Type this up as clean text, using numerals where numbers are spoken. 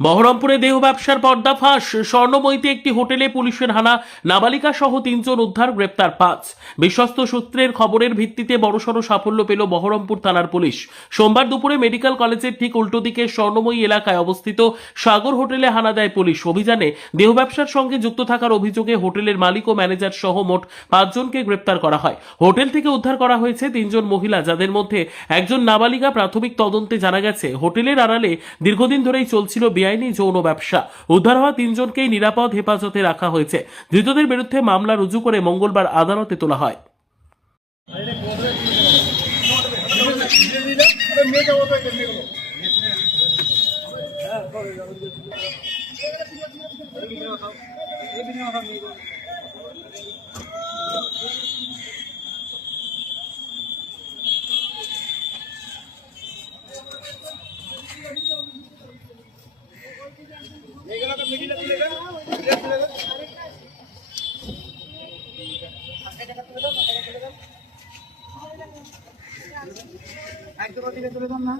বহরমপুরে দেহ ব্যবসার পর্দাফাঁস। স্বর্ণময়ীতে একটি হোটেলে পুলিশের হানা, নাবালিকা সহ 3 জন উদ্ধার, গ্রেপ্তার 5। বিশ্বস্ত সূত্রের খবরের ভিত্তিতে বড়সড় সাফল্য পেল বহরমপুর থানার পুলিশ। সোমবার দুপুরে মেডিকেল কলেজের ঠিক উল্টো দিকে স্বর্ণময়ী এলাকায় অবস্থিত সাগর হোটেলে হানা দেয় পুলিশ। অভিযানে দেহ ব্যবসার সঙ্গে যুক্ত থাকার অভিযোগে হোটেলের মালিক ও ম্যানেজার সহ মোট 5 জনকে গ্রেপ্তার করা হয়। হোটেল থেকে উদ্ধার করা হয়েছে 3 জন মহিলা, যাদের মধ্যে একজন নাবালিকা। প্রাথমিক তদন্তে জানা গেছে হোটেলের আড়ালে দীর্ঘদিন ধরেই চলছিল বেআইনি যৌন ব্যবসা। উদ্ধার হওয়া 3 জনকেই নিরাপদ হেফাজতে রাখা হয়েছে। ধৃতদের বিরুদ্ধে মামলা রুজু করে মঙ্গলবার আদালতে তোলা হয়। একদম তুলে দাও না।